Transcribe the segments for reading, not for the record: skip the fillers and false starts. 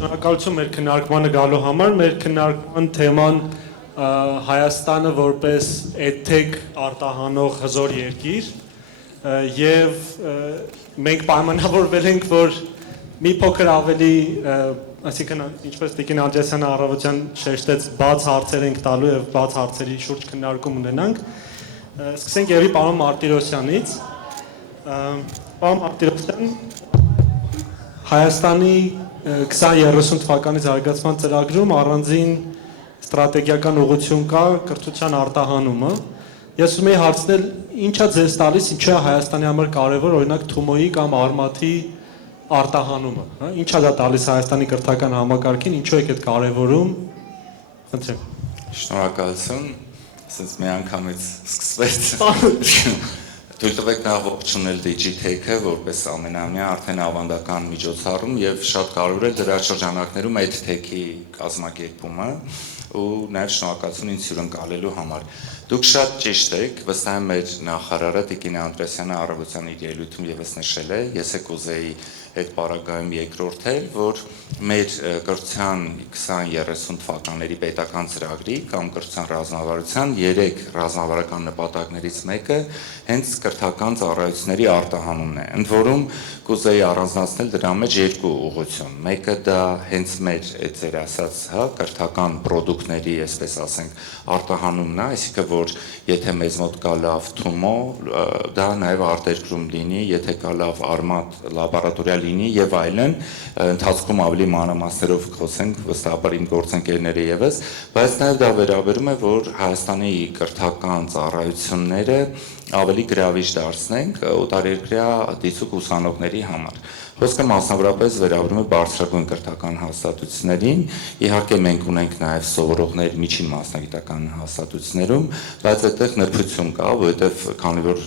Շնորհակալություն մեր քննարկմանը գալու համար, մեր քննարկման թեման Հայաստանը որպես էթիկ արտահանող հզոր երկիր եւ մենք պայմանավորվել ենք, որ մի փոքր ավելի, այսինքն ինչպես Տիկին Անդրեասյանը առավոտյան շեշտեց, բաց հարցեր ենք տալու եւ բաց հարցերի շուրջ քննարկում ունենանք։ Սկսենք եւի պարոն Մարտիրոսյանից։ Պարոն Մարտիրոսյան, Հայաստանի 2030 թվականի զարգացման ծրագրում առանձին ստրատեգիական ուղղություն կա կրթության արտահանումը։ Ես ուզում եի հարցնել, ինչա ձեզ տալիս, ինչու է Հայաստանի համար կարևոր օրինակ Թումոյի կամ Արմաթի արտահանումը, հա? Ինչա դա տալիս Հայաստանի կրթական համակարգին, ինչու եք այդ կարևորում։ Խնդրեմ։ Շնորհակալություն, ասես մի անգամից սկսվեց։ Թույլ տվեք նախ ողջունել Digitech-ը որպես ամենամյա արդեն ավանդական միջոցառում եւ շատ կարևոր է դրա շրջանակներում EdTech-ի կազմակերպումը ու նաեւ շնորհակալություն ինձ հյուրընկալելու համար։ Դուք շատ ճիշտ եք, վստահ եմ մեր նախարարը Տիկին Անդրեասյանը առավոտյան իր ելույթում եւս նշել է, ես եք ուզեի այդ պարագայում երկրորդել, որ մեր կրթության 2030 թվականների պետական ծրագրի կամ կրթության ռազմավարության 3 ռազմավարական նպատակներից մեկը հենց կրթական ծառայությունների արտահանումն է։ Ընդ որում կուզեի առանձնացնել դրա մեջ երկու ուղղություն։ Մեկը դա հենց մեր այդ ձեր ասած, հա, կրթական ապրանքների, այսպես ասենք, արտահանումն է, այսինքն որ եթե մեզ մոտ կա լավ Թումո, դա նաև արտերկրում լինի, եթե կա լավ Արմաթ լաբորատորիա լինի եւ այլն, ընթացքում ավելի մանրամասներով խոսենք, վստահաբար իմ գործընկերները եւս, բայց նաեւ դա վերաբերում է, որ Հայաստանի կրթական ծառայությունները ավելի գրավիչ դարձնենք օտարերկրյա դիցուք ուսանողների համար։ Խոսքը մասնավորապես վերաբերում է բարձրագույն կրթական հաստատություններին, իհարկե մենք ունենք նաև սովորողներ միջին մասնագիտական հաստատություններում, բայց այդտեղ նրբություն կա, որովհետև քանի որ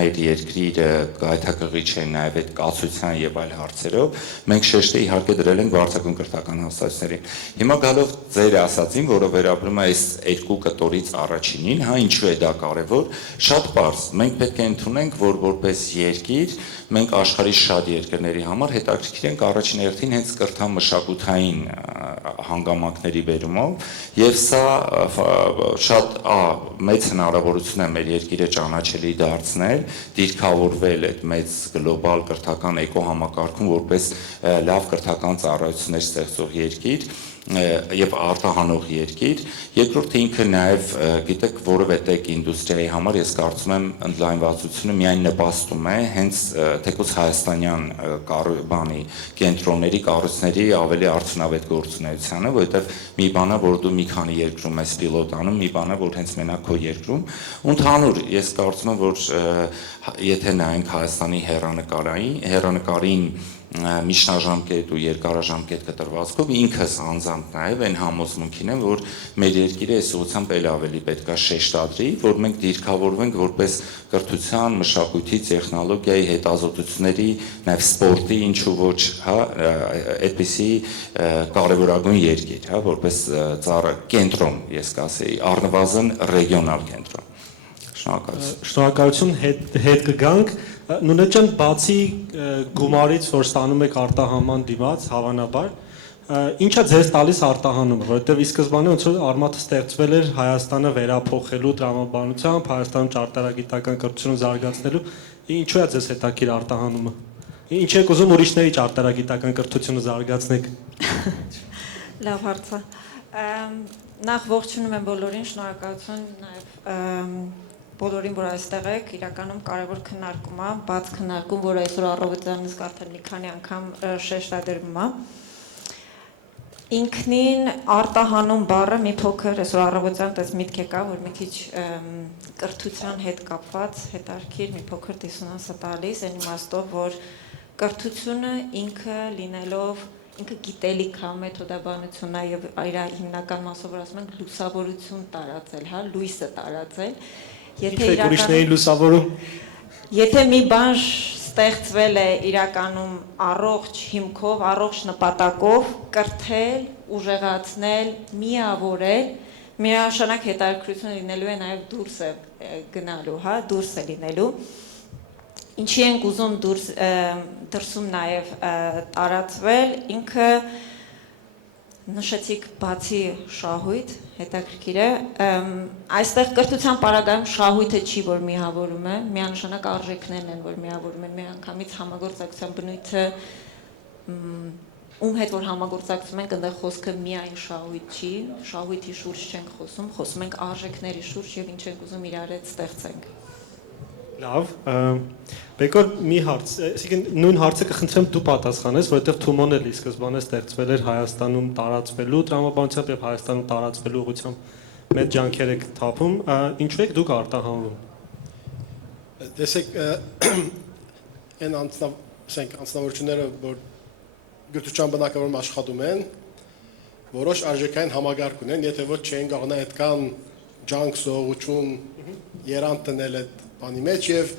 մեր երկիրը գայթակղիչ է նաև այդ կացության եւ այլ հարցերով, մենք շեշտը իհարկե դրել ենք բարձրագույն կրթական հաստատություններին։ Հիմա գալով ձեր ասածին, որը վերաբերում է այս երկու կտորից առաջինին, հա, ինչու է դա կարևոր, շատ պարզ, մենք պետք է ընդունենք, որ որպես երկիր մենք աշխարհի շատ երկրների համար հետաքրքիր ենք առաջին հերթին հենց կրթամշակութային հանգամանքների բերումով եւ սա շատ մեծ հնարավորություն է մեր երկիրը ճանաչելի դարձնել, դիրքավորվել այդ մեծ գլոբալ կրթական էկոհամակարգում որպես լավ կրթական ծառայություններ ստեղծող երկիր եւ արտահանող երկիր, երկրորդը ինքը նաեւ գիտեք որևէ տեկ ինդուստրիայի համար ես կարծում եմ ընդլայնվածությունը միայն նպաստում է հենց թեկուզ հայաստանյան բանի կենտրոնների կառույցների ավելի արդյունավետ գործունեությանը, որովհետեւ մի բան է որ դու մի քանի երկրում ես պիլոտ անում, մի բան է որ հենց մենակ քո երկրում, ընդհանուր ես կարծում եմ որ եթե նայենք Հայաստանի հեռանկարին միջնաժամկետ ու երկարաժամկետ կտրվածքով ինքս անձամբ նաև այն համոզմունքին եմ, որ մեր երկիրը այս ուղղությամբ էլ ավելի պետք է շեշտադրի, որ մենք դիրքավորվենք որպես կրթության, մշակույթի, տեխնոլոգիայի, հետազոտությունների, նաև սպորտի, ինչու ոչ, հա, այդպիսի կարևորագույն երկիր, հա, որպես կենտրոն, ես կասեի, առնվազն ռեգիոնալ կենտրոն։ Շնորհակալություն, հետ կգանք։ Նունետ ջան, բացի գումարից, որ ստանում եք արտահանման դիմաց, հավանաբար, ինչա ձեզ տալիս արտահանումը, որովհետև ի սկզբանե ոնց որ Արմաթը ստեղծվել էր Հայաստանը վերափոխելու տրամաբանությամբ, Հայաստանում ճարտարագիտական կրթությունը զարգացնելու, ինչու է ձեզ հետաքրքիր արտահանումը։ Ինչ եք ուզում ուրիշների ճարտարագիտական կրթությունը զարգացնեք։ Լավ հարց է։ Նախ ողջունում եմ բոլորին, շնորհակալություն նաև բոլորին, որ այստեղ եք, իրականում կարևոր քննարկում է, բաց քննարկում, որ այսօր առավոտյանից արդեն մի քանի անգամ շեշտադրվում է։ Ինքնին արտահանում բառը մի փոքր այսօր առավոտյան տես միտք եկա, որ մի քիչ կրթության հետ կապված հետարքիր մի փոքր դիսոնանս է տալիս, այն իմաստով, որ կրթությունը ինքը լինելով ինքը գիտելիք է, մեթոդաբանություն է եւ իր հիմնական մասով որ ասում ենք լուսավորություն տարածել, հա, լույսը տարածել։ Եթե մի բան ստեղծվել է իրականում առողջ հիմքով, առողջ նպատակով, կրթել, ուժեղացնել, միավորել, միանշանակ հետաքրքրություն լինելու է նաև դուրս է գնալու, հա, դուրս է լինելու։ ինչի ենք ուզում դրսում նաև տարածվել, ինքը նշեցիք բացի շահույթ, հետաքրքիր է, այստեղ կրթության պարագայում շահույթը չի, որ միավորում է, միանշանակ արժեքներն են, որ միավորում են, միանգամից համագործակցության բնույթը, ում հետ որ համագործակցում ենք, այնտեղ խոսքը միայն շահույթ չի, շահույթի շուրջ չենք խոսում ենք արժեքների շուրջ եւ ինչ ենք ուզում իրար հետ ստեղծենք։ Լավ, Բեկոր մի հարց, այսինքն նույն հարցը կխնդրեմ դու պատասխանես, որովհետև Թումոն էլ ի սկզբանե ստեղծվել էր Հայաստանում տարածվելու տրամաբանությամբ եւ Հայաստանում տարածվելու ուղղությամբ մեծ ջանքեր եք թափում, ինչու եք դուք արտահանվում։ Տեսեք, այն անձնավորությունները, որ գրթության բնակավարում աշխատում են, որոշ արժեքային համագարկ ունեն, եթե ոչ չեն գաղնա այդքան ջանք, սողություն, երան տնել այդ բանի մեջ եւ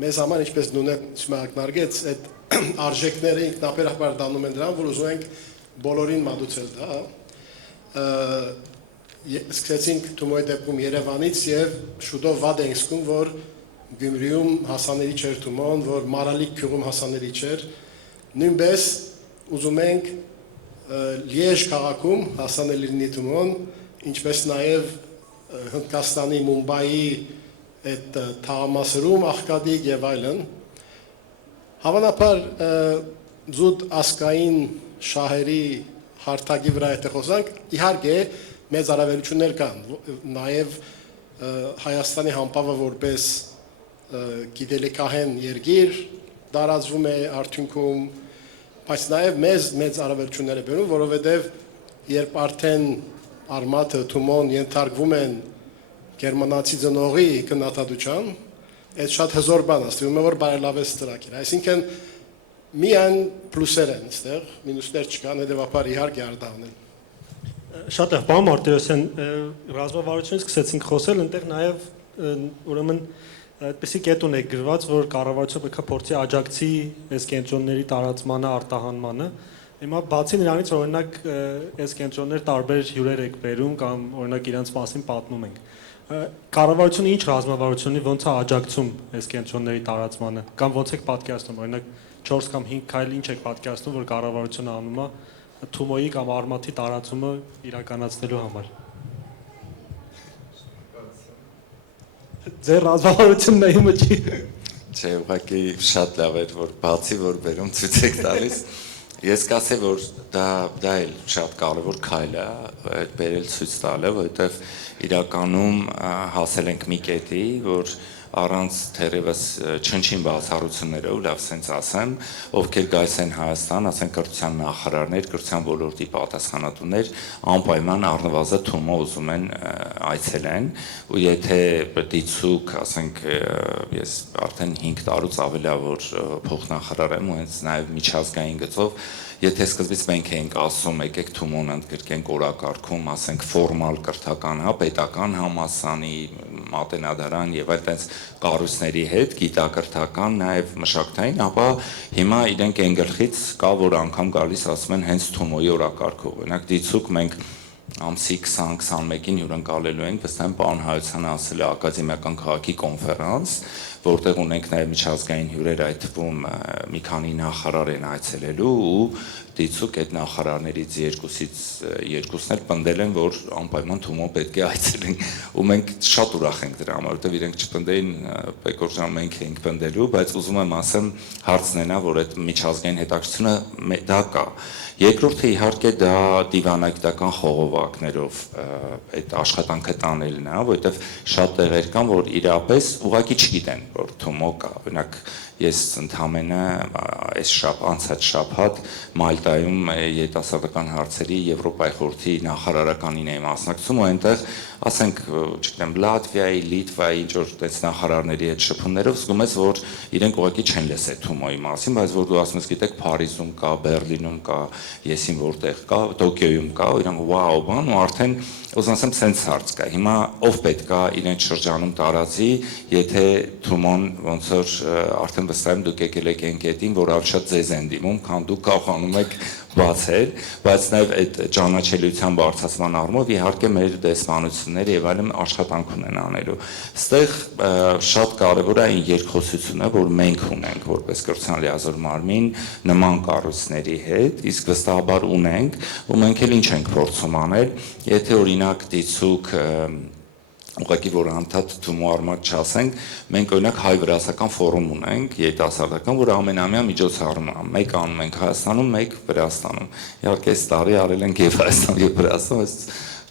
մեզ համար ինչպես նույնը շմակնարգեց այդ արժեքները ինքնաբերաբար դառնում են դրան, որ ուզում ենք բոլորին մատուցել դա։ Սկսեցինք Թումոյի դեպքում Երևանից եւ շուտով վատ ենք զգում, որ Գյումրիում հասանելի չէր Թումոն, որ Մարալիկ գյուղում հասանելի չէր։ Նույնպես ուզում ենք Լիեժ քաղաքում հասանելի լինի Թումոն, ինչպես նաեւ Հնդկաստանի Մումբայի այդ թաղամասերում աղքատիկ եւ այլն հավանաբար զուտ ասկային շահերի հարթակի վրա եթե խոսանք իհարկե մեծ առավելություններ կան նաեւ Հայաստանի համբավը որպես գիտելիքահեն երկիր դարածվում է արդյունքում բայց նաեւ մեծ առավելություններ է բերում որովհետեւ երբ արդեն Արմաթը Թումոն ենթարկվում են Գերմանացի ծնողի քննադատության, այդ շատ հզոր բան է, ստվում է որ բարելավեց ծրագիրը։ Այսինքն միայն պլյուսեր են այստեղ, մինուսներ չկան, հետևաբար իհարկե արտահանել։ Շատ լավ, պարոն Մարտիրոսյան, ռազմավարությունից սկսեցինք խոսել, այնտեղ նաև ուրեմն այդպեսի կետ ունեք գրված, որ կառավարությունը պետք է փորձի աջակցի այս կենտրոնների տարածմանը, արտահանմանը։ Հիմա բացի նրանից, որ օրինակ այս կենտրոններ տարբեր հյուրեր եք բերում կամ օրինակ իրենց մասին պատմում ենք։ Կառավարությունը ինչ ռազմավարությունի ոնց է աջակցում այս կենտրոնների տարածմանը կամ ոնց եք պատկերացնում օրինակ 4 կամ 5 քայլ ինչ եք պատկերացնում որ կառավարությունը անում է Թումոյի կամ Արմաթի տարածումը իրականացնելու համար Ձեր ռազմավարությունն է իմը չի Չէ, ուղղակի շատ լավ էր որ բացի որ բերում ցույց եք տալիս Ես կասեմ որ դա էլ շատ կարևոր քայլ է այդ բերել ցույց տալը որովհետև իրականում հասել ենք մի կետի որ առանց թերևս չնչին բացառություններով լավ sense ասեմ ովքեր գայս են Հայաստան ասենք կրթության նախարարներ կրթության ոլորտի պատասխանատուներ անպայման առնվազն Թումո ուզում են այցելեն ու եթե դիցուկ ասենք ես արդեն 5 տարուց ավելի որ փոխնախարար եմ ու հենց նաև միջազգային գծով Եթե սկզբից մենք էինք ասում եկեք Թումոն ընդգրկենք օրակարգում, ասենք ֆորմալ կրթական, պետական համալսարանի, մատենադարան եւ այլ տենց կառույցների հետ, գիտակրթական, նաեւ մշակութային, ապա հիմա իրենք այն գլխից կա որ անգամ գալիս ասում են հենց Թումոյի օրակարգով։ Օրինակ դիցուկ մենք ամսի 20-21-ին հյուրընկալելու ենք, վստահ եմ պարոն Հայոցյանը ասել է ակադեմիական քաղաքի կոնֆերանս, որտեղ ունենք նաև միջազգային հյուրեր, այդ թվում մի քանի նախարար են այցելելու ու դիցուկ այդ նախարարներից երկուսն էլ պնդել են, որ անպայման Թումո պետք է այցելեն ու մենք շատ ուրախ ենք դրա համար, որովհետև իրենք չպնդեին Պեկոր ջան մենք էինք պնդելու, բայց ուզում եմ ասեմ հարցն է նա, որ այդ միջազգային հետաքրքրությունը դա կա։ Երկրորդը իհարկե դա դիվանագիտական խողովակներով այդ աշխատանքը տանելն է, որովհետև շատ տեղեր կան, որ իրապես ուղղակի չգիտեն, որ Թումո կա։ Օրինակ ես ընդհանրապես այս անցած շաբաթ Մալտայում երիտասարդական հարցերի Եվրոպայի խորհրդի նախարարականին էի մասնակցում ու այնտեղ ասենք, չգիտեմ, Լատվիայի, Լիտվայի ինչ որ այդպես նախարարների հետ շփումներով զգում ես, որ իրենք ուղղակի չեն լսել Թումոյի մասին, բայց որ դու ասում ես, գիտեք, Փարիզում կա, Բերլինում կա, եսին որտեղ կա, Տոկիոյում կա, իրանք վաու բան ու արդեն ուզում ասեմ սենց հարց կա։ Հիմա ով պետք է իրենց շրջանում տարածի, եթե Թումոն ոնց որ արդեն վստահ եմ դուք եկել եք այն կետին, որ ավելի շատ ձեզ են դիմում, քան դուք կարողանում եք բացել, բայց նաև այդ ճանաչելիության բարձրացման առումով իհարկե մեր դեսպանությունները եւ այլն աշխատանք ունեն անելու։ Այստեղ շատ կարևոր է այն երկխոսությունը, որ մենք ունենք որպես կրթության լիազոր մարմին նման կառույցների հետ, իսկ վստահաբար ունենք, ու մենք էլ ինչ ենք փորձում անել, եթե օրինակ դիցուկ ուղղակի որ անդադ թումու արմատ չասենք, մենք օրինակ հայ-վրացական ֆորում ունենք, երիտասարդական, որ ամենամյա միջոցառում է, մեկ անում ենք Հայաստանում, մեկ Վրաստանում։ Իհարկե այս տարի արել ենք եւ Հայաստան եւ Վրաստան,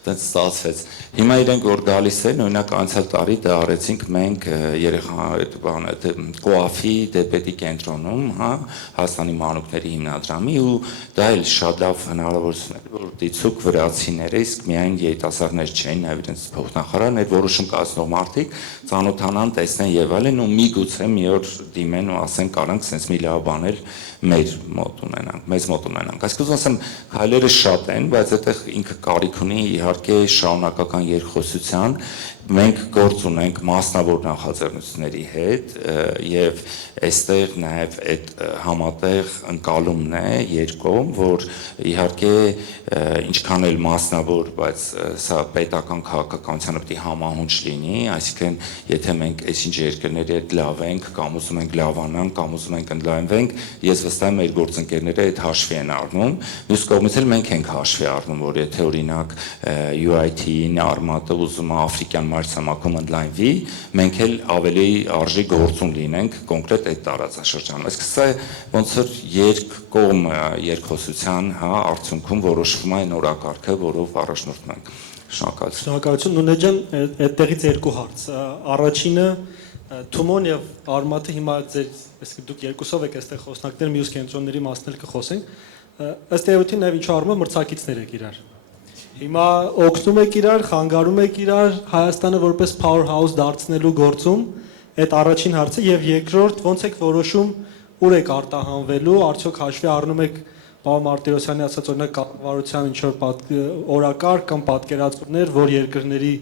այդպես ստացվեց։ Հիմա իրենք որ գալիս են, օրինակ անցյալ տարի դա արեցինք մենք երեխա այդ բանը կոաֆի դեպետի կենտրոնում, հա, Հայաստանի մանուկների հիմնադրամի ու դա էլ շատ լավ հնարավորություն էր, որ դիցուկ վրացիները, իսկ միայն երիտասարդներ չէին, նաև իրենց փոխնախարարներ, որոշում կայացնող մարդիկ ծանոթանան, տեսնեն եւ այլն ու միգուցե մի օր դիմեն ու ասեն կարանք sense մի լավ բաներ մեզ մոտ ունենանք։ Այսինքն ուզում ասեմ քայլերը շատ են, բայց այդտեղ ինքը կարիք ունի իհարկե շարունակական երկխոսության, մենք գործ ունենք մասնավոր նախաձեռնությունների հետ եւ այստեղ նաեւ այդ համատեղ ընկալումն է երկում, որ իհարկե ինչքան էլ մասնավոր, բայց սա պետական քաղաքականությանը պետք է համահունչ լինի, այսինքն եթե մենք այսինչ երկրների հետ լավ ենք, կամ ուզում ենք լավանանք, կամ ուզում ենք ընդլայնվենք, ես վստահ եմ մեր գործընկերները այդ հաշվի են առնում, մյուս կողմից էլ մենք ենք հաշվի առնում, որ եթե օրինակ UIT-ին Արմատը ուզում է աֆրիկյան մայրցամաքում ընդլայնվի, մենք էլ ավելի արժի գործուն լինենք կոնկրետ այդ տարածաշրջանում։ Այսինքն սա ոնց որ երկկողմ երկխոսության, հա, արդյունքում որոշվում է նորակարգը, որով առաջնորդում ենք։ Շնորհակալություն։ Շնորհակալություն Նունե ջան, այդտեղից երկու հարց։ Առաջինը Թումոն եւ Արմատը հիմա ձեր, այսինքն դուք երկուսով եք այստեղ խոսնակներ, մյուս կենտրոնների մասն էլ կխոսենք։ Ըստ էության նաեւ ինչու առումով մրցակիցներ եք իրար։ Հիմա օգնում եք իրար, խանգարում եք իրար Հայաստանը որպես powerhouse դարձնելու գործում, այդ առաջին հարցը եւ երկրորդ ոնց եք որոշում ուր եք արտահանվելու, արդյոք հաշվի առնում եք Պարոն Մարտիրոսյանի ասած օրինակ կառավարության ինչ որ օրակարգ կամ պատկերացումներ, որ երկրների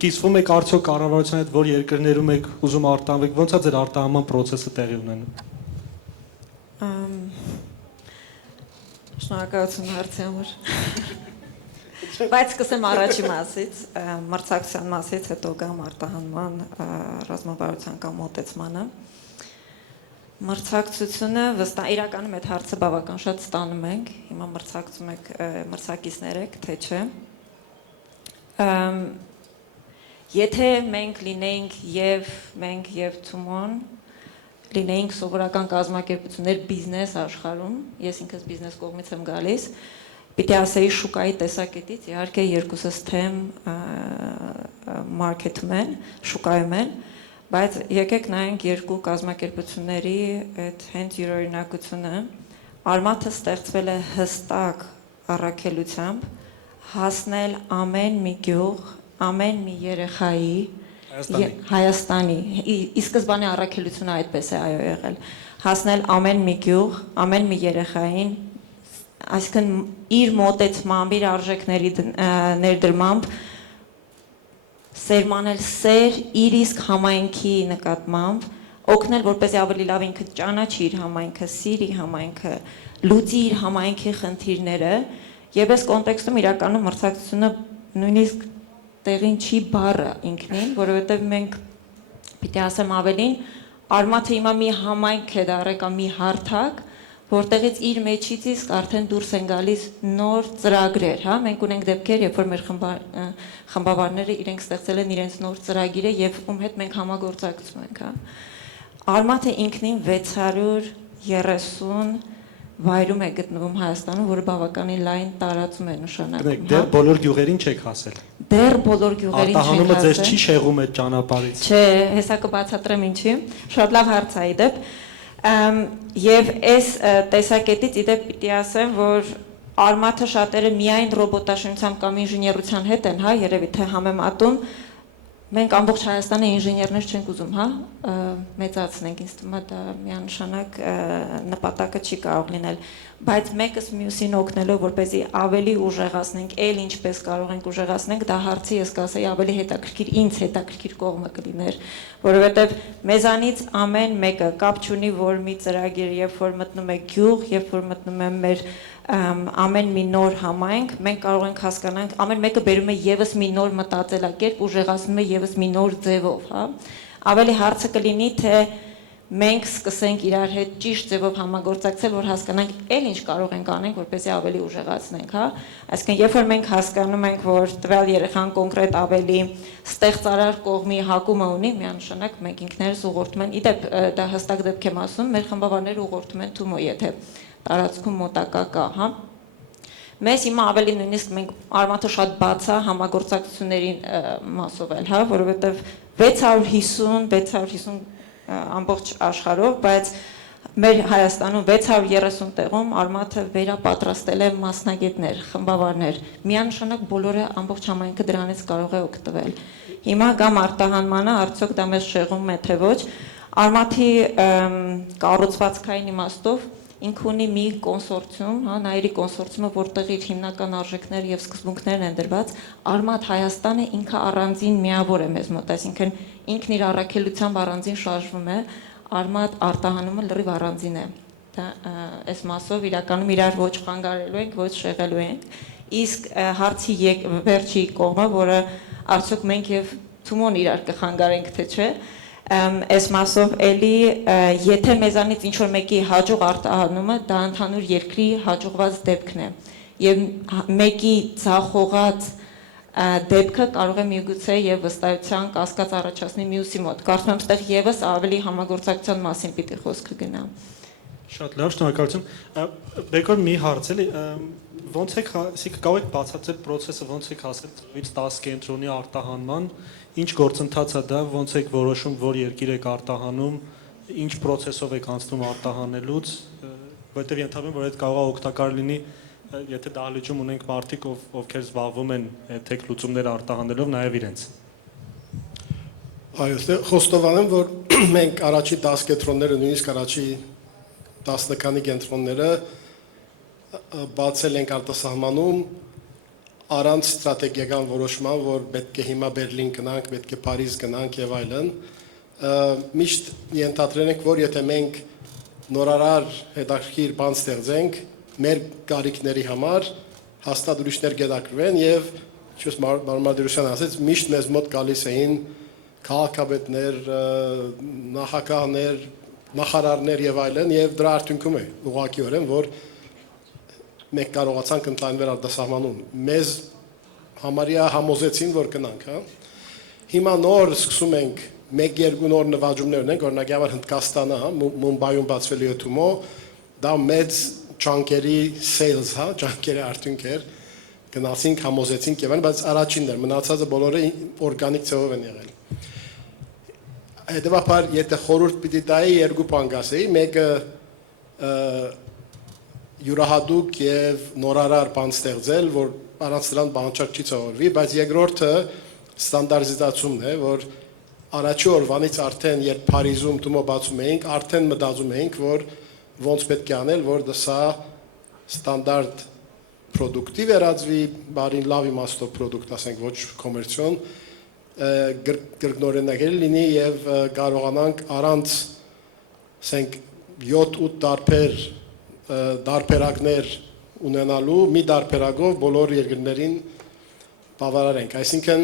կիսվում եք արդյոք կառավարության հետ, որ երկրներում եք ուզում արտահանվեք, ոնց է ձեր արտահանման process-ը տեղի ունենում։ Շնորհակալություն հարցի համար։ Բայց սկսեմ առաջի մասից, մրցակցության մասից, հետո գամ արտահանման ռազմավարության կամ մոտեցմանը։ Մրցակցությունը վստահ իրականում այդ հարցը բավական շատ ստանում ենք, հիմա մրցակցում եք մրցակիցներ եք, թե չէ։ Եթե մենք լինեինք եւ Թումոն լինեինք սովորական կազմակերպություններ բիզնես աշխարհում, ես ինքս բիզնես կողմից եմ գալիս, պիտի ասեի շուկայի տեսակետից, իհարկե երկուսս թեմ մարքեթում են, շուկայում են, բայց եկեք նայենք երկու կազմակերպությունների այդ հենց յուրօրինակությունը, Արմատը ստեղծվել է հստակ առաքելությամբ հասնել ամեն մի գյուղ, ամեն մի երեխայի Հայաստանի, ի սկզբանե առաքելությունը այդպես է այո եղել, հասնել ամեն մի գյուղ, ամեն մի երեխային, այսինքն իր մոտեցմամբ, իր արժեքների ներդրմամբ սերմանել սեր իր իսկ համայնքի նկատմամբ, օգնել, որպեսզի ավելի լավ ինքը ճանաչի իր համայնքը, սիրի համայնքը, լուծի իր համայնքի խնդիրները, եւ այս կոնտեքստում իրականում մրցակցությունը նույնիսկ տեղին չի բառը ինքնին, որովհետև մենք պիտի ասեմ ավելին, Արմաթը հիմա մի համայնք է դառել կամ մի հարթակ, որտեղից իր մեջից իսկ արդեն դուրս են գալիս նոր ծրագրեր, հա, մենք ունենք դեպքեր, երբ որ մեր խմբավարները իրենք ստեղծել են իրենց նոր ծրագիրը եւ ում հետ մենք համագործակցում ենք, հա։ Արմաթը ինքնին 630 վայրում է գտնվում Հայաստանում, որը բավականին լայն տարածում է նշանակում։ Դեռ բոլոր գյուղերին չեք հասել։ Դեռ բոլոր գյուղերին չեք հասել։ Արտահանումը ձեզ չի շեղում այդ ճանապարհից։ Չէ, հեսա կբացատրեմ ինչի։ Շատ լավ հարց է իդեպ։ Եվ այս տեսակետից իդեպ պիտի ասեմ, որ Արմաթը շատերը միայն ռոբոտաշինությամբ կամ ինժեներության հետ են, հա, երևի թե համեմատում, Մենք ամբողջ Հայաստանը ինժեներներ չենք ուզում, հա, մեծացնենք, ինձ թվում է դա միանշանակ նպատակը չի կարող լինել, բայց մեկս մյուսին օգնելով, որպեսզի ավելի ուժեղացնենք, ել ինչպես կարող ենք ուժեղացնենք, դա հարցի ես կասեի ավելի հետաքրքիր, ինձ հետաքրքիր կողմը կլիներ, որովհետև մեզանից ամեն մեկը կապ չունի, որ մի ծրագիր, երբ որ մտնում է գյուղ, երբ որ մտնում է մեր ամեն մի նոր համայնք, մենք կարող ենք հասկանանք, ամեն մեկը բերում է եւս մի նոր մտածելակերպ, ուժեղացնում է եւս մի նոր ձևով, հա։ Ավելի հարցը կլինի, թե մենք սկսենք իրար հետ ճիշտ ձևով համագործակցել, որ հասկանանք, էլ ինչ կարող ենք անենք, որպեսզի ավելի ուժեղացնենք, հա։ Այսինքն, երբ որ մենք հասկանում ենք, որ տվյալ երեխան կոնկրետ ավելի ստեղծարար կողմի հակումը ունի, միանշանակ մենք ինքներս ուղղորդում են, իդեպ դա հստակ դեպք եմ ասում, մեր խմբավորները ուղղորդում են Թումո, եթե տարածքում մոտակա կա, հա։ Մեզ հիմա ավելի նույնիսկ մենք Արմաթը շատ բաց է համագործակցությունների մասով էլ, հա, որովհետև 650 ամբողջ աշխարհով, բայց մեր Հայաստանում 630 տեղում Արմաթը վերապատրաստել է մասնագետներ, խմբավորներ, միանշանակ բոլորը ամբողջ համայնքը դրանից կարող է օգտվել։ Հիմա գամ արտահանմանը, արդյոք դա մեզ շեղում է թե ոչ, Արմաթի կառուցվածքային իմաստով ինքը ունի մի կոնսորցիում, հա, Նայիրի կոնսորցիումը, որտեղ իր հիմնական արժեքները եւ սկզբունքներն են դրված, Արմաթ Հայաստանը ինքը առանձին միավոր է մեզ մոտ, այսինքն ինքն իր առաքելությամբ առանձին շարժվում է, Արմաթ արտահանումը լրիվ առանձին է։ Դա այս մասով իրականում իրար ոչ խանգարելու ենք, ոչ շեղելու ենք։ Իսկ հարցի վերջի կողմը, որը արդյոք մենք եւ Թումոն իրար կխանգարենք, թե չէ, այս մասով էլի եթե մեզանից ինչ որ մեկի հաջող արտահանումը դա ընդհանուր երկրի հաջողված դեպքն է եւ մեկի ցախողած դեպքը կարող է միգուցե եւ վստահության կասկած առաջացնի մյուսի մոտ կարծում եմ այդտեղ եւս ավելի համագործակցության մասին պիտի խոսքը գնա Շատ լավ, շնորհակալություն Բեկոր մի հարց էլի ոնց եք կարող եք բացատրել process-ը ոնց եք հասել 10 կենտրոնի արտահանման Ինչ գործընթաց է դա, ոնց եք որոշում, որ երկիր եք արտահանում, ինչ process-ով եք անցնում արտահանելուց, որտեղ ենթադրում որ այդ կարող է օգտակար լինի, եթե դահլիճում ունենք մարդիկ, ովքեր զբաղվում են թեք լուծումներ արտահանելով, նաև իրենց։ Այո, խոստովանեմ, որ մենք առաջի 10 կենտրոնները, նույնիսկ առաջի 10 քանի կենտրոնները բացել ենք արտասահմանում առանց ստրատեգիական որոշման, որ պետք է հիմա Բերլին գնանք, պետք է Փարիզ գնանք եւ այլն, միշտ ենթադրել ենք, որ եթե մենք նորարար հետաքրքիր բան ստեղծենք, մեր կարիքների համար հաստատ ուրիշներ գետակրվեն եւ ինչպես Մարմարդիրոսյանը ասաց, միշտ մեզ մոտ գալիս էին քաղաքապետներ, նախագահներ, նախարարներ եւ այլն եւ դրա արդյունքում է ուղղակիորեն, որ մենք կարողացանք ընդլայնվել արտասահմանում։ Մեզ համարյա համոզեցին, որ գնանք, հա։ Հիմա նոր սկսում ենք 1-2 նոր նվաճումներ ունենք, օրինակ համար Հնդկաստանը, հա, Մումբայում բացվել է Թումո, դա մեծ ճանկերի sales, հա, ճանկերի արդյունք էր։ Գնացինք, համոզեցինք եւ այլն, բայց առաջինն էր, մնացածը բոլորը օրգանիկ ձևով են եղել։ Հետևաբար, եթե խորհուրդ պիտի տայի, երկու բան կասեի, մեկը յուրահատուկ եւ նորարար բան ստեղծել, որ առանց դրան բանջար չի ծավալվի, բայց երկրորդը ստանդարտիզացումն է, որ առաջի օրվանից արդեն երբ Փարիզում Թումո բացում էինք, արդեն մտածում էինք, որ ոնց պետք է անել, որ դա ստանդարտ պրոդուկտի վերածվի, բարին լավ իմաստով պրոդուկտ, ասենք ոչ կոմերցիոն, գրգնօրինակել լինի եւ կարողանանք առանց ասենք 7-8 տարբեր դարբերակներ ունենալու մի դարբերակով բոլոր երկրներին բավարարենք։ Այսինքն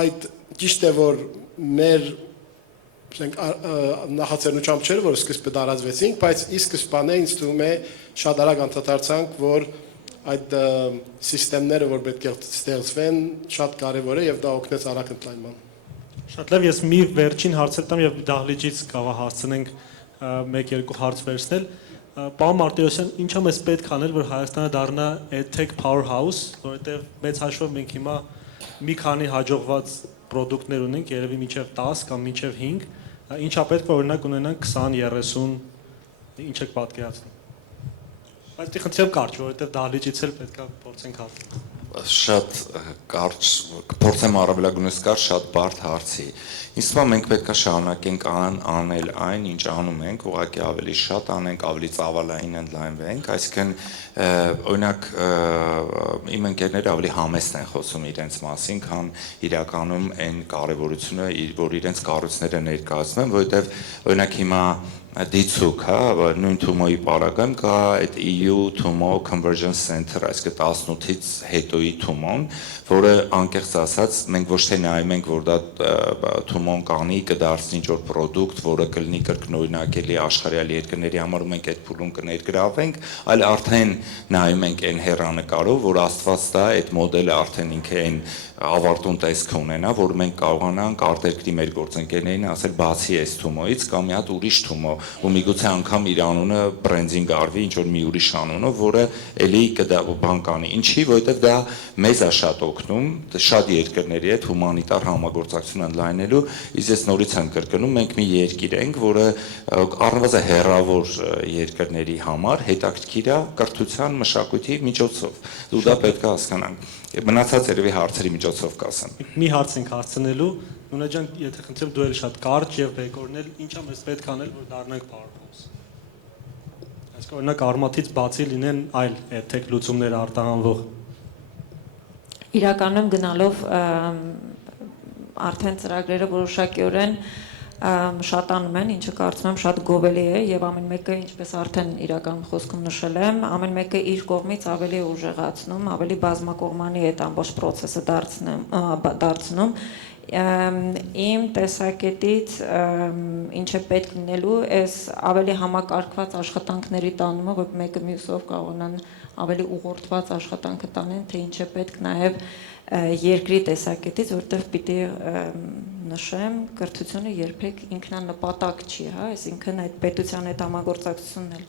այդ ճիշտ է որ մեր նախաձեռնությամբ չէր որ սկզբը տարածվեցինք, բայց ի սկզբանե ինձ թվում է շատ արագ անդրադարձանք, որ այդ սիստեմները որ պետք է ստեղծվեն շատ կարևոր է եւ դա օգնեց արագ ընդլայնման։ Շատ լավ, ես մի վերջին հարց տամ եւ դահլիճից կարող հասցնենք 1-2 հարց վերցնել։ Պարոն Մարտիրոսյան, ինչ է մեզ պետք անել, որ Հայաստանը դառնա EdTech powerhouse, որովհետեւ մեծ հաշվով մենք հիմա մի քանի հաջողված պրոդուկտներ ունենք, երևի մինչև 10 կամ մինչև 5, ինչա պետք է օրինակ ունենանք 20-30, ինչ եք պատկերացնում։ Բայց դի խնդրեմ կարճ, որովհետեւ դահլիճից էլ պետք է փորձենք հասնել։ շատ կարճ կփորձեմ առավելագույնս կարճ շատ բարդ հարցի։ Ինձ թվում է մենք պետք է շարունակենք անել այն, ինչ անում ենք, ուղղակի ավելի շատ անենք, ավելի ծավալային ընդլայնվենք, այսինքն օրինակ իմ ընկերները ավելի համեստ են խոսում իրենց մասին, քան իրականում այն կարևորությունը, որ իրենց կառույցները ներկայացնում են, որովհետև օրինակ հիմա դիցուկ, հա, նույն Թումոյի պարագայում կա այդ EU Թումո Conversion Center, այսինքն 18-ից հետոյի Թումոն, որը անկեղծ ասած մենք ոչ թե նայում ենք, որ դա Թումոն կանի, կդարձնի ինչ-որ պրոդուկտ, որը կլինի կրկնօրինակելի աշխարհյալ երկրների համար ու մենք այդ փուլում կներգրավենք, այլ արդեն նայում ենք այն հեռանկարով, որ Աստված դա այդ մոդելը արդեն ինքը այն ավարտուն տեսք ունենա, որ մենք կարողանանք արտերկրի մեր գործընկերներին ասել բացի այս Թումոից կամ մի հատ ուրիշ Թումո, ու միգուցե անգամ իր անունը բրենդինգ արվի ինչ որ մի ուրիշ անունով, որը էլի բան կանի։ Ինչի, որովհետև դա մեզ է շատ օգնում, շատ երկրների հետ հումանիտար համագործակցություն ընդլայնելու, իսկ ես նորից եմ կրկնում, մենք մի երկիր ենք, որը առնվազն հեռավոր երկրների համար հետաքրքիր է կրթության, մշակույթի միջոցով։ Ու դա պետք է հասկանանք։ Մնացած երևի հարցերի միջոցով կասեմ։ Մի հարց ենք հարցնելու, Նունե ջան, եթե խնդրեմ դու էլ շատ կարճ եւ բեկորնել, ինչա մեզ պետք անել, որ դառնանք powerhouse։ Այսինքն օրինակ արմատից բացի լինեն այլ էթիկ լուծումներ արտահանվող։ Իրականում գնալով արդեն ծրագրերը որոշակիորեն շատանում են, ինչը կարծում եմ շատ գովելի է եւ ամեն մեկը, ինչպես արդեն իրական խոսքում նշել եմ, ամեն մեկը իր կողմից ավելի ուժեղացնում, ավելի բազմակողմանի այդ ամբողջ process-ը դարձնում։ Իմ տեսակետից ինչ է պետք լինելու, այս ավելի համակարգված աշխատանքների տանումը, որ մեկը մյուսով կարողանան ավելի ուղղորդված աշխատանքը տանեն, թե ինչ է պետք նաև երկրի տեսակետից, որտեղ պիտի նշեմ, կրթությունը երբեք ինքնանպատակ չի, հա, այսինքն այդ պետության այդ համագործակցությունն էլ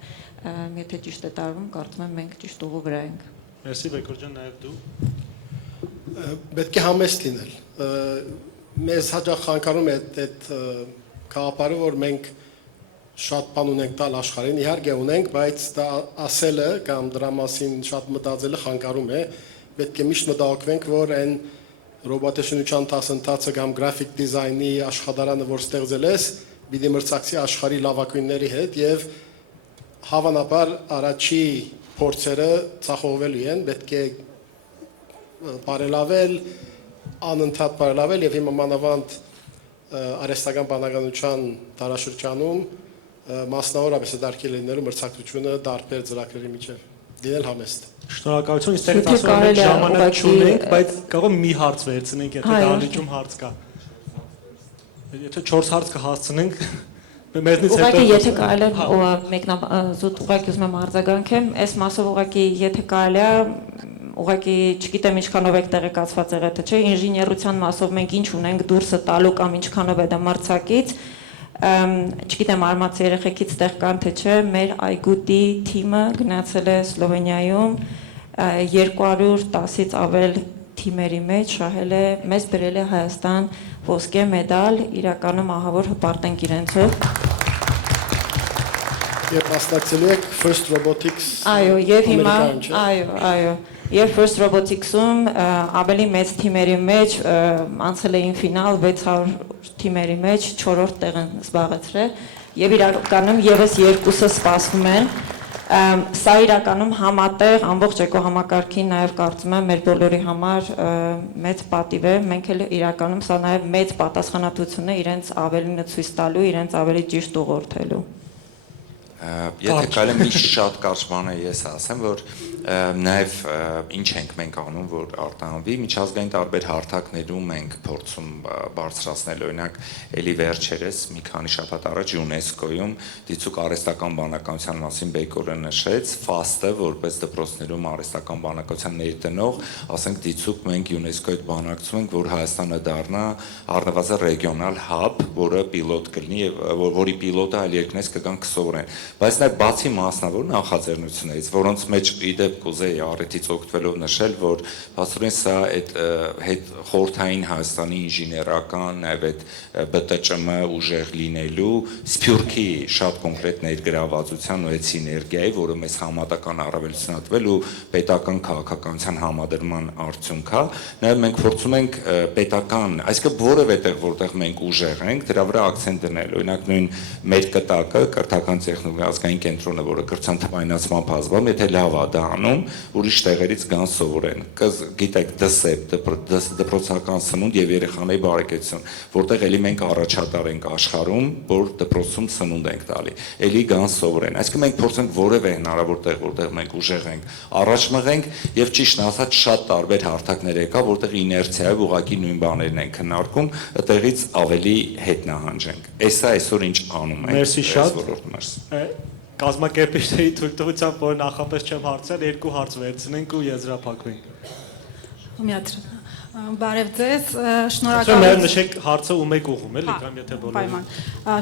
եթե ճիշտ է տարվում, կարծում եմ մենք ճիշտ ուղու վրա ենք։ Մերսի Բեկոր ջան, նաև դու։ Պետք է համեստ լինել։ Մեզ հաճախ խանգարում է այդ գաղափարը, որ մենք շատ բան ունենք տալ աշխարհին, իհարկե ունենք, բայց դա ասելը կամ դրա մասին շատ մտածելը խանգարում է։ Պետք է միշտ մտահոգվենք, որ այն ռոբոտաշինության դասընթացը կամ գրաֆիկ դիզայնի աշխատարանը, որ ստեղծել ես, պիտի մրցակցի աշխարհի լավագույնների հետ եւ հավանաբար առաջի փորձերը ցախողվելու են, պետք է բարելավել, անընդհատ բարելավել եւ հիմա մանավանդ արհեստական բանականության դարաշրջանում մասնավորապես դարքի լինելու մրցակցությունը դարբեր ծրագրերի միջև դինել համեստ։ Շնորհակալություն, իստեղից ասում ենք ժամանակ չունենք, բայց կարող մի հարց վերցնենք, եթե դահլիճում հարց կա։ Եթե 4 հարց կհասցնենք, մեզնից հետո ուղղակի եթե կարելի է մեկնաբանություն ուղղակի ուզում եմ արձագանքեմ, այս մասով ուղղակի եթե կարելի է ուղղակի չգիտեմ ինչքանով եք տեղեկացված եղել թե չէ, ինժեներության մասով մենք ինչ ունենք դուրսը տալու կամ ինչքանով է դա մրցակից, չգիտեմ արմատցի երեխեքից տեղ կան թե չէ, մեր այգուտի թիմը գնացել է Սլովենիայում 210-ից ավել թիմերի մեջ շահել է, մեզ բերել է Հայաստան ոսկե մեդալ, իրականում ահավոր հպարտ ենք իրենցով։ Եվ մասնակցելու եք First Robotics։ Այո, եւ հիմա, այո, եւ First Robotics-ում ավելի մեծ թիմերի մեջ անցել էին ֆինալ 600 թիմերի մեջ 4-րդ տեղ են զբաղեցրել եւ իրականում եւս երկուսը սպասվում են։ Սա իրականում համատեղ ամբողջ էկոհամակարգի նաև կարծում եմ մեր բոլորի համար մեծ պատիվ է, մենք էլ իրականում սա նաև մեծ պատասխանատվություն է իրենց ավելինը ցույց տալու, իրենց ավելի ճիշտ ուղղորդելու։ Եթե կարելի է մի շատ կարճ բան ես ասեմ, որ նաև ինչ ենք մենք անում, որ արտահանվի, միջազգային տարբեր հարթակներում ենք փորձում բարձրացնել, օրինակ, էլի վերջերս մի քանի շաբաթ առաջ ՅՈՒՆԵՍԿՕ-ում դիցուկ արհեստական բանականության մասին Բեկորը նշեց, FAST-ը որպես դպրոցներում արհեստական բանականության ներդնող, ասենք դիցուկ մենք ՅՈՒՆԵՍԿՕ-ի հետ բանակցում ենք, որ Հայաստանը դառնա առնվազն ռեգիոնալ հաբ, որը պիլոտ կլինի, որի պիլոտը այլ երկրներից կգան կսովորեն։ բայց նաև բացի մասնավոր նախաձեռնություններից, որոնց մեջ իդեպ կուզեի առիթից օգտվելով նշել, որ փաստորեն սա այդ հետ խորհրդային Հայաստանի ինժեներական, նաև այդ ԲՏՃՄ ուժեղ լինելու Սփյուռքի շատ կոնկրետ ներգրավվածության ու այդ սիներգիայի, որը մեզ համատական առավելություն տվել ու պետական քաղաքականության համադրման արդյունք է, նաև մենք փորձում ենք պետական, այսինքն որևէ տեղ, որտեղ մենք ուժեղ ենք, դրա վրա ակցենտ դնել։ Օրինակ նույն մեր կտակը, կրթական տեխնոլոգիա ազգային կենտրոնը, որը կրթության թվայնացման բազվում, եթե լավ է դա անում, ուրիշ տեղերից գան սովորեն։ Գիտեք, ԴՍԵՊ, դպրոցական սնունդ եւ երեխաների բարեկեցություն, որտեղ էլի մենք առաջատար ենք աշխարհում, որ դպրոցում սնունդ ենք տալի։ Էլի գան սովորեն։ Այսինքն մենք փորձենք որևէ հնարավոր տեղ, որտեղ մենք ուժեղ ենք, առաջ մղենք եւ ճիշտ ասած շատ տարբեր հարթակներ եկա, որտեղ իներցիայով ուղղակի նույն բաներն են քննարկում, այդտեղից ավելի հետ նահանջենք։ Էսա այսօր ինչ անում ենք։ Մերսի շատ։ ոլորտում։ Կազմակերպիչների թույլտվությամբ, որ նախապես չեմ հարցրել, երկու հարց վերցնենք ու եզրափակվենք։ Միացրու։ Բարև ձեզ, Շնորհակալ շնորհակալություն։ եմ նշեք հարցը ու մեկ ուղում էլի, կամ եթե բոլորը։ Պայման։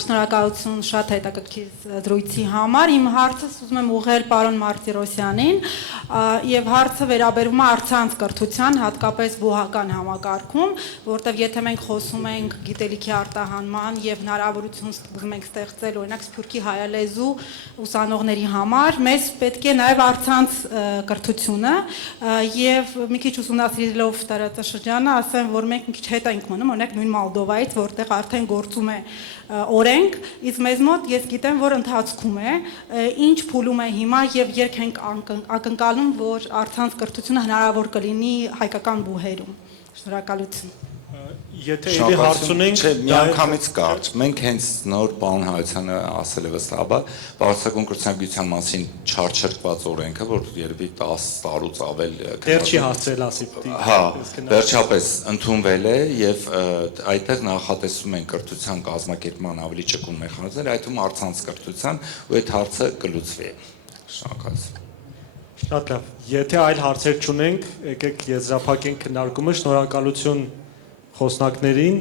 Շնորհակալություն շատ հետաքրքիր դրույթի համար։ Իմ հարցը ուզում եմ ուղղել պարոն Մարտիրոսյանին, եւ հարցը վերաբերում է առցանց կրթության, հատկապես բուհական համակարգում, որտեղ եթե մենք խոսում ենք գիտելիքի արտահանման եւ հնարավորություն ուզում ենք ստեղծել օրինակ Սփյուռքի հայալեզու ուսանողների համար, մեզ պետք է նաեւ առցանց կրթությունը եւ մի քիչ ուսումնասիրելով տարածաշրջանը, ասեմ, որ մենք մի քիչ հետ ենք մնում, օրինակ նույն Մոլդովայից, որտեղ արդեն գործում է օրենք, իսկ մեզ մոտ ես գիտեմ, որ ընթացքում է, ինչ փուլում է հիմա եւ երբ ենք ակնկալում, որ առցանց կրթությունը հնարավոր կլինի հայկական բուհերում։ Շնորհակալություն։ Եթե էլի հարց ունենք, միանգամից կարճ։ Մենք հենց նոր պարոն Հայությանը ասել է վստահաբար, բարձրագույն կրթության գիտության մասին չարչրկված օրենքը, որ երբի 10 տարուց ավել դեռ չի հասցրել ասի։ Հա, վերջապես ընդունվել է եւ այդտեղ նախատեսում են կրթության կազմակերպման ավելի ճկուն մեխանիզմներ, այդ թվում առցանց կրթության ու այդ հարցը կլուծվի։ Շնորհակալություն։ Շատ լավ։ Եթե այլ հարցեր չունենք, եկեք եզրափակենք քննարկումը, շնորհակալություն խոսնակներին,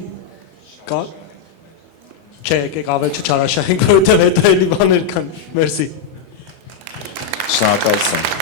չէ, եկեք ավել չարաշահենք, որովհետև հետո էլի բաներ կան, մերսի։ Շնորհակալություն։